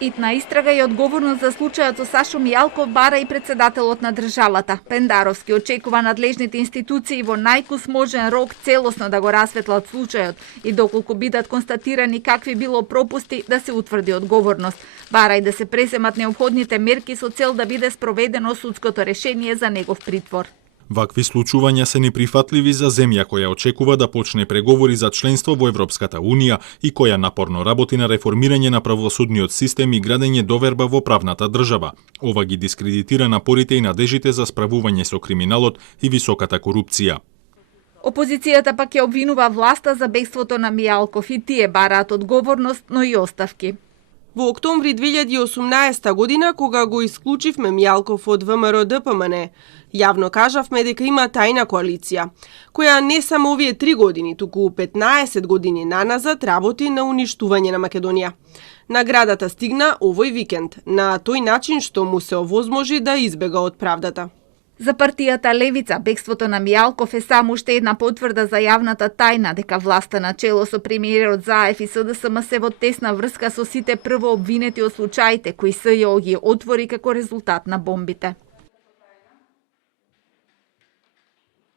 Итна истрага и одговорност за случајот со Сашо Мијалков бара и председателот на државата. Пендаровски очекува надлежните институции во најкусможен рок целосно да го расветлат случајот и доколку бидат констатирани какви било пропусти да се утврди одговорност. Бара и да се преземат неопходните мерки со цел да биде спроведено судското решение за негов притвор. Вакви случувања се неприфатливи за земја која очекува да почне преговори за членство во Европската Унија и која напорно работи на реформирање на правосудниот систем и градење доверба во правната држава. Ова ги дискредитира напорите и надежите за справување со криминалот и високата корупција. Опозицијата пак ја обвинува власта за бегството на Мијалков и тие бараат одговорност, но и оставки. Во октомври 2018 година, кога го исклучивме Мијалков од ВМРО-ДПМН, јавно кажавме дека има тајна коалиција, која не само овие 3 години, туку 15 години наназад работи на уништување на Македонија. Наградата стигна овој викенд, на тој начин што му се овозможи да избега од правдата. За партијата Левица, бегството на Мијалков е само уште една потврда за јавната тајна дека власта на чело со премиерот Заев и СДСМ се во тесна врска со сите прво обвинети од случаите кои СЈО ги отвори како резултат на бомбите.